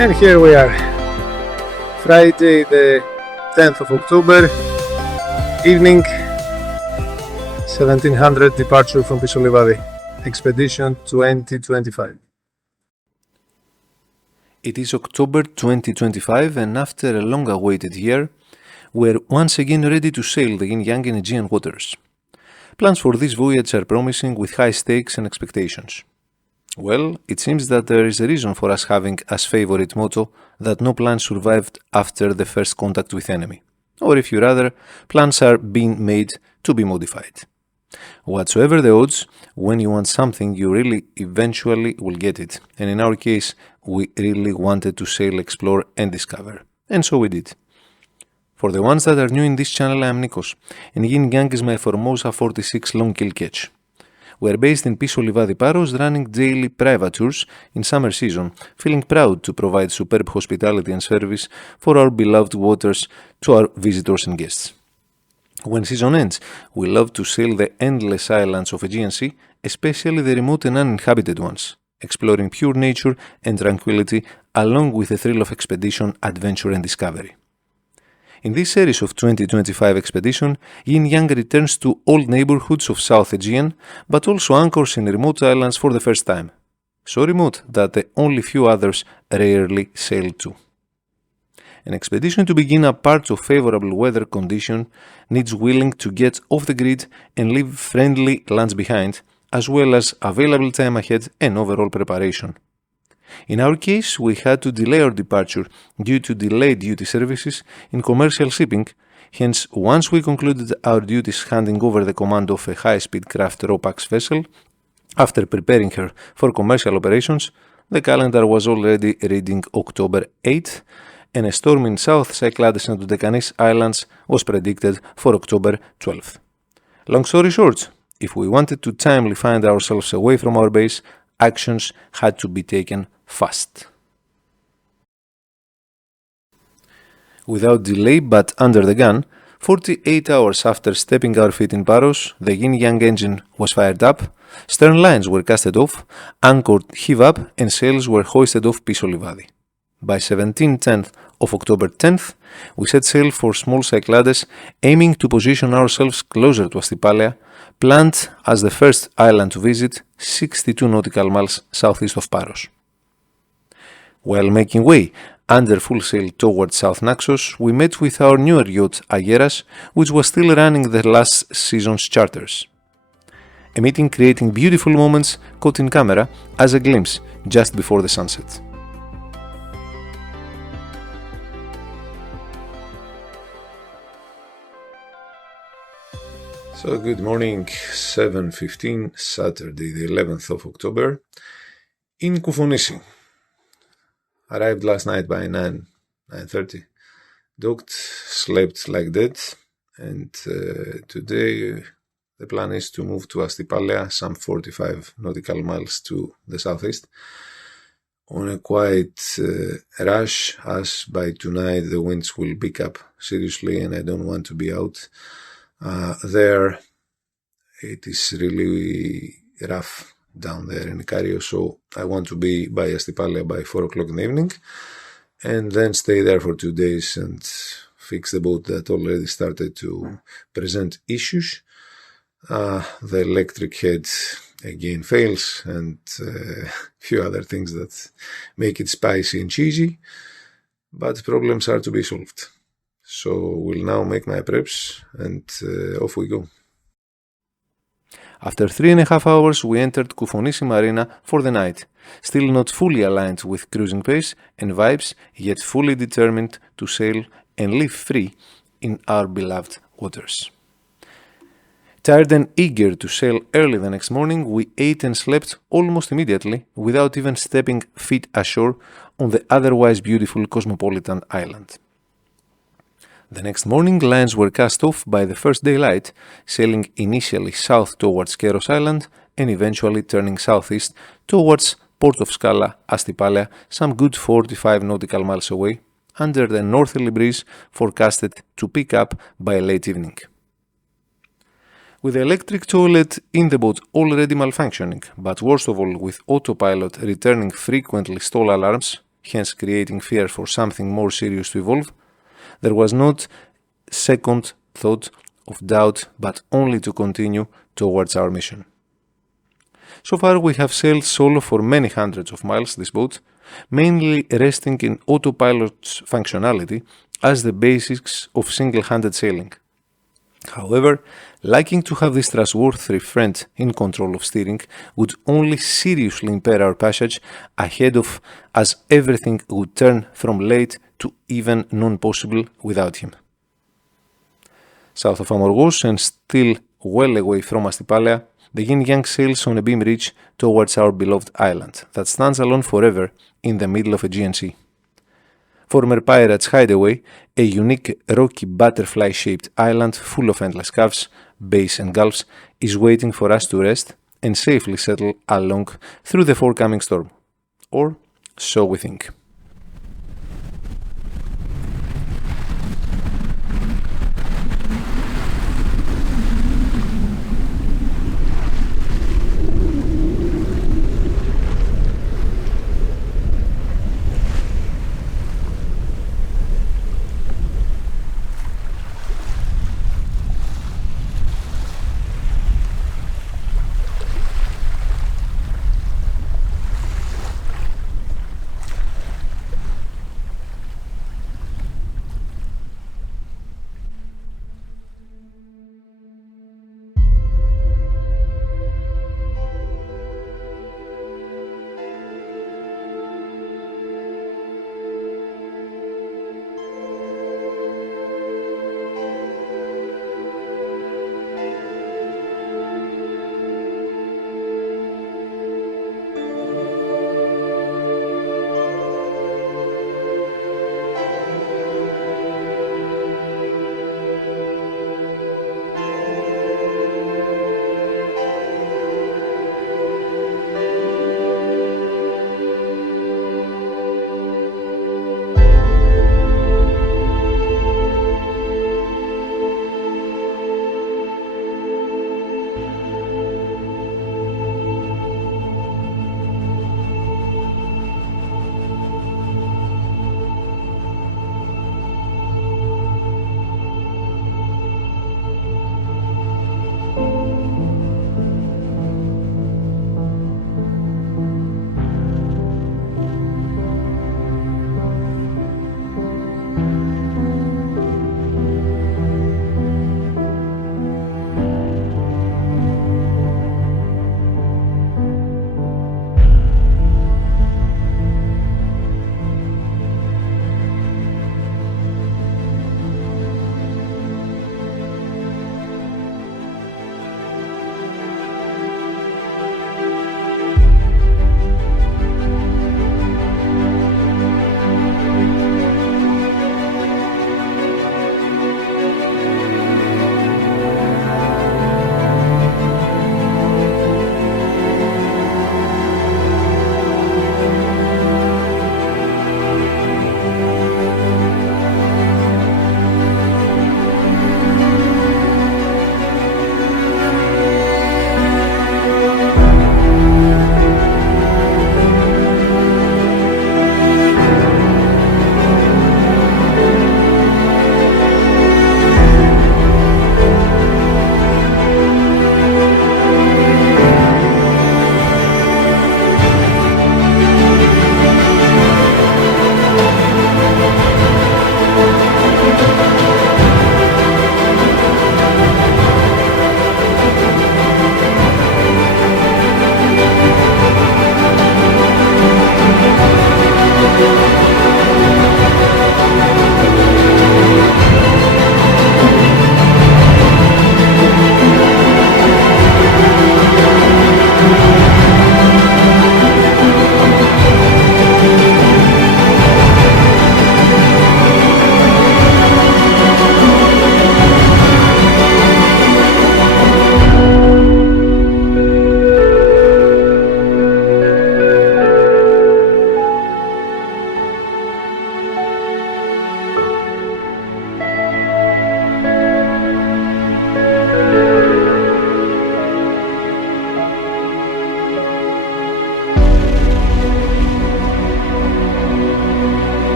And here we are, Friday the 10th of October, evening, 1700 departure from Piso Livadi, expedition 2025. It is October 2025 and after a long-awaited year, we're once again ready to sail the yin-yang in Aegean waters. Plans for this voyage are promising with high stakes and expectations. Well, it seems that there is a reason for us having as favorite motto that no plan survived after the first contact with enemy. Or if you rather, plans are being made to be modified. Whatsoever the odds, when you want something, you really eventually will get it. And in our case, we really wanted to sail, explore and discover. And so we did. For the ones that are new in this channel, I am Nikos, and yin-yang is my Formosa 46 long kill catch. We are based in Piso Livadi Paros, running daily private tours in summer season, feeling proud to provide superb hospitality and service for our beloved waters to our visitors and guests. When season ends, we love to sail the endless islands of Aegean Sea, especially the remote and uninhabited ones, exploring pure nature and tranquility along with the thrill of expedition, adventure and discovery. In this series of 2025 expedition, yin-yang returns to old neighborhoods of South Aegean, but also anchors in remote islands for the first time. So remote that the only few others rarely sail to. An expedition to begin a part of favorable weather condition needs willing to get off the grid and leave friendly lands behind, as well as available time ahead and overall preparation. In our case, we had to delay our departure due to delayed duty services in commercial shipping, hence once we concluded our duties handing over the command of a high-speed craft RoPax vessel, after preparing her for commercial operations, the calendar was already reading October 8th, and a storm in South Cyclades and Dodekanis Islands was predicted for October 12th. Long story short, if we wanted to timely find ourselves away from our base, actions had to be taken fast. Without delay but under the gun, 48 hours after stepping our feet in Paros, the yin-yang engine was fired up, stern lines were casted off, anchor heave up and sails were hoisted off Piso Livadi. By 17th of October 10th, we set sail for small Cyclades, aiming to position ourselves closer to Astypalaia, planned as the first island to visit 62 nautical miles southeast of Paros. While making way under full sail towards South Naxos, we met with our newer yacht Ageras, which was still running the last season's charters. A meeting creating beautiful moments caught in camera as a glimpse just before the sunset. So good morning, 7:15, Saturday the 11th of October, in Koufonisi. Arrived last night by 9:30. Docked, slept like that, and today the plan is to move to Astypalaia, some 45 nautical miles to the southeast, on a quiet rush, as by tonight the winds will pick up seriously and I don't want to be out there. It is really rough down there in Cario, so I want to be by Astypalaia by 4 o'clock in the evening and then stay there for 2 days and fix the boat that already started to present issues. The electric head again fails and a few other things that make it spicy and cheesy, but problems are to be solved. So we'll now make my preps and off we go. After 3.5 hours, we entered Koufonisi Marina for the night, still not fully aligned with cruising pace and vibes, yet fully determined to sail and live free in our beloved waters. Tired and eager to sail early the next morning, we ate and slept almost immediately without even stepping feet ashore on the otherwise beautiful cosmopolitan island. The next morning, lines were cast off by the first daylight, sailing initially south towards Keros Island and eventually turning southeast towards Port of Scala, Astypalaia, some good 45 nautical miles away, under the northerly breeze forecasted to pick up by late evening. With the electric toilet in the boat already malfunctioning, but worst of all with autopilot returning frequently stall alarms, hence creating fear for something more serious to evolve, there was not second thought of doubt but only to continue towards our mission. So far we have sailed solo for many hundreds of miles this boat, mainly resting in autopilot's functionality as the basics of single-handed sailing. However, liking to have this trustworthy friend in control of steering would only seriously impair our passage ahead of as everything would turn from late to even non-possible without him. South of Amorgos and still well away from Astypalaia, the yin yang sails on a beam reach towards our beloved island that stands alone forever in the middle of Aegean Sea. Former pirates' hideaway, a unique rocky butterfly-shaped island full of endless caves, bays and gulfs, is waiting for us to rest and safely settle along through the forthcoming storm. Or so we think.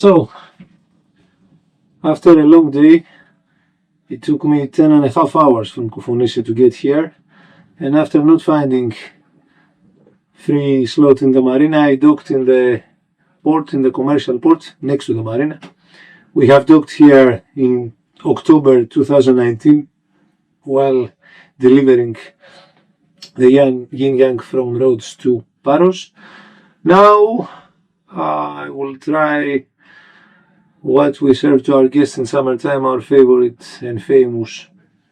So, after a long day, it took me 10.5 hours from Koufonisi to get here, and after not finding free slot in the marina, I docked in the port, in the commercial port next to the marina. We have docked here in October 2019 while delivering the yin yang from Rhodes to Paros. Now I will try what we serve to our guests in summertime, our favorite and famous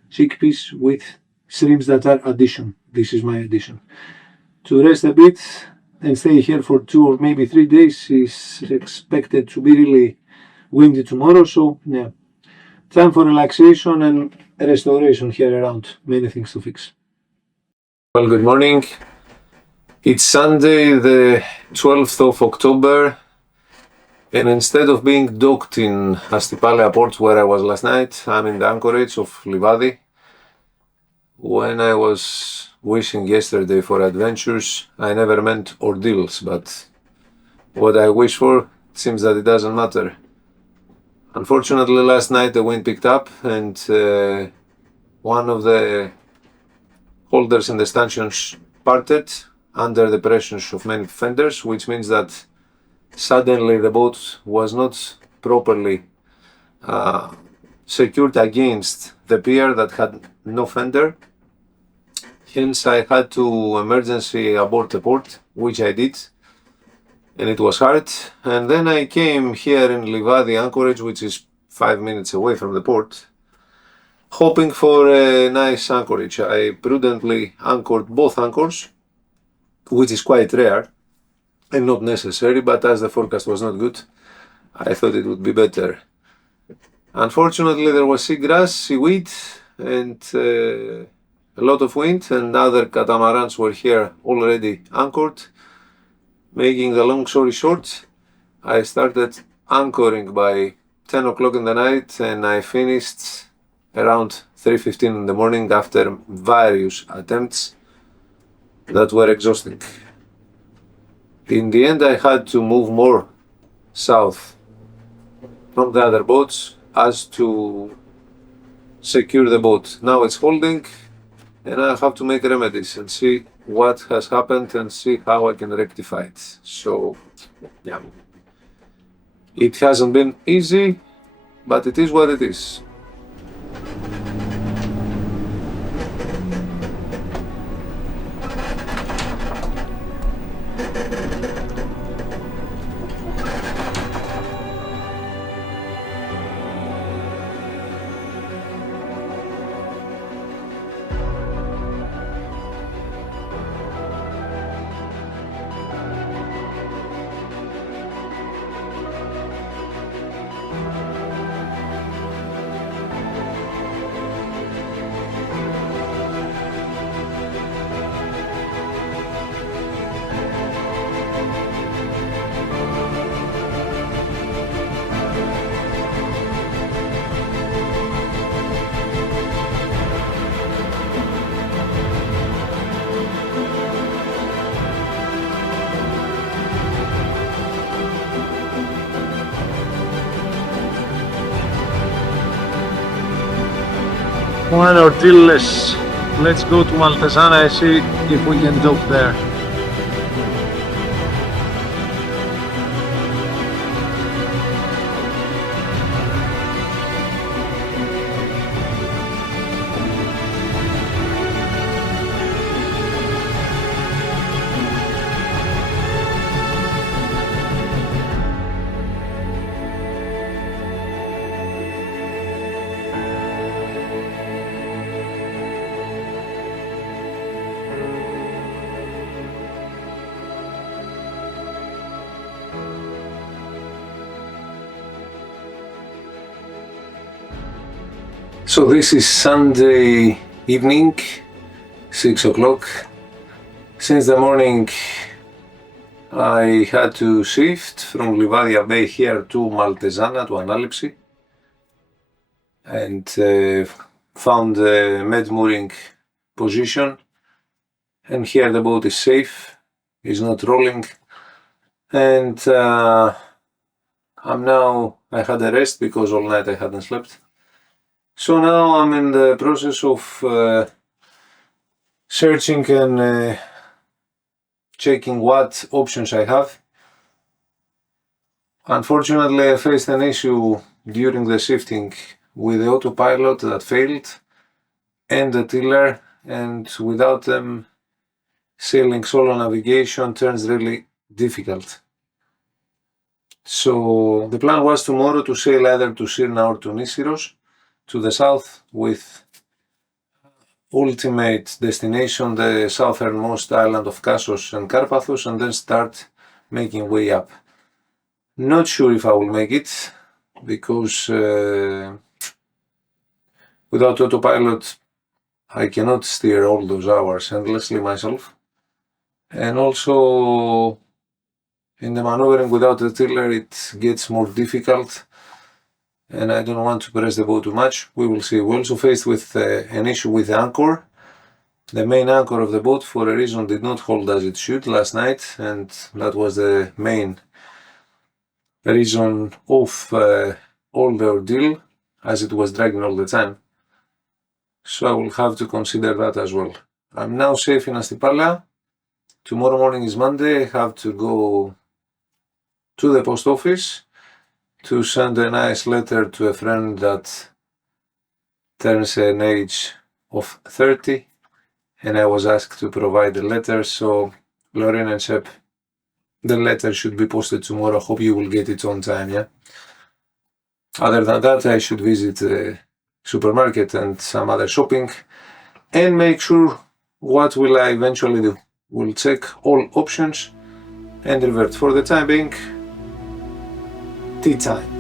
chickpeas with shrimps that are addition. This is my addition. To rest a bit and stay here for 2 or maybe 3 days. Is expected to be really windy tomorrow, so yeah, time for relaxation and restoration here around. Many things to fix. Well, good morning. It's Sunday, the 12th of October, and instead of being docked in Astypalaia port where I was last night, I'm in the anchorage of Livadi. When I was wishing yesterday for adventures, I never meant ordeals, but what I wish for, it seems that it doesn't matter. Unfortunately, last night the wind picked up and one of the holders in the stanchions parted under the pressure of many fenders, which means that suddenly the boat was not properly secured against the pier that had no fender. Hence I had to emergency abort the port, which I did, and it was hard. And then I came here in Livadi anchorage, which is 5 minutes away from the port, hoping for a nice anchorage. I prudently anchored both anchors, which is quite rare and not necessary, but as the forecast was not good, I thought it would be better. Unfortunately, there was seagrass, seaweed, and a lot of wind, and other catamarans were here already anchored. Making the long story short, I started anchoring by 10 o'clock in the night, and I finished around 3:15 in the morning after various attempts that were exhausting. In the end, I had to move more south from the other boats as to secure the boat. Now it's holding, and I have to make remedies and see what has happened and see how I can rectify it. So, yeah, it hasn't been easy, but it is what it is. One or two less. Let's go to Maltesana and see if we can dock there. So this is Sunday evening, 6 o'clock. Since the morning I had to shift from Livadi Bay here to Maltesana, to Analypsi, and found a med mooring position, and here the boat is safe, is not rolling, and I had a rest because all night I hadn't slept. So now I'm in the process of searching and checking what options I have. Unfortunately, I faced an issue during the shifting with the autopilot that failed and the tiller, and without them, sailing solo navigation turns really difficult. So the plan was tomorrow to sail either to Sirna or to Nisyros, to the south, with ultimate destination the southernmost island of Kassos and Karpathos, and then start making way up. Not sure if I will make it, because without autopilot I cannot steer all those hours endlessly myself, and also in the maneuvering without the tiller it gets more difficult, and I don't want to press the boat too much. We will see. We're also faced with an issue with the anchor. The main anchor of the boat, for a reason, did not hold as it should last night, and that was the main reason of all the ordeal, as it was dragging all the time. So I will have to consider that as well. I'm now safe in Astypalaia. Tomorrow morning is Monday. I have to go to the post office to send a nice letter to a friend that turns an age of 30, and I was asked to provide the letter. So Lorraine and Shep, the letter should be posted tomorrow. Hope you will get it on time, yeah? Other than that, I should visit the supermarket and some other shopping and make sure what will I eventually do. We'll check all options and revert. For the time being, tea time.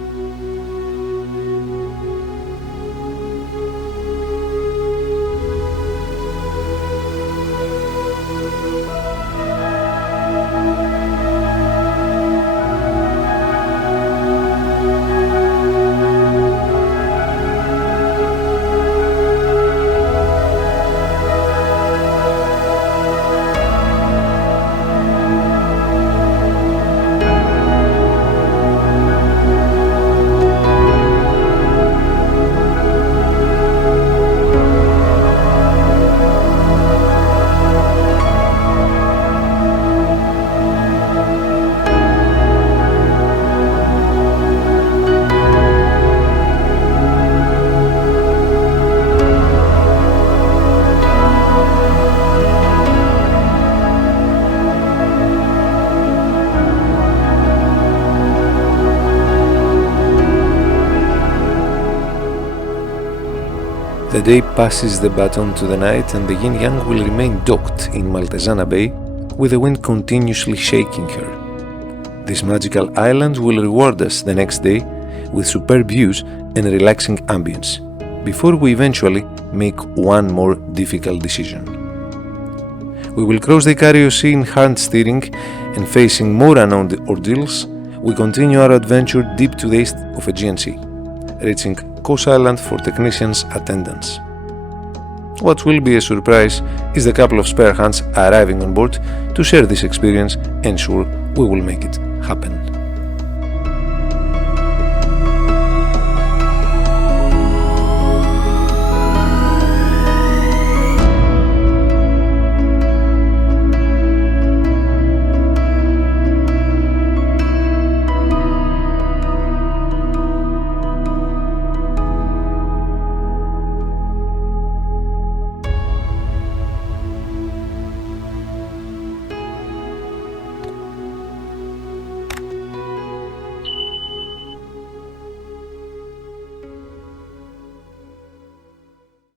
The day passes the baton to the night, and the yin-yang will remain docked in Maltesana Bay, with the wind continuously shaking her. This magical island will reward us the next day with superb views and relaxing ambience, before we eventually make one more difficult decision. We will cross the Icario Sea in hand steering, and facing more unknown ordeals, we continue our adventure deep to the east of Aegean Sea, reaching Kos Island for technicians' attendance. What will be a surprise is the couple of spare hands arriving on board to share this experience and ensure we will make it happen.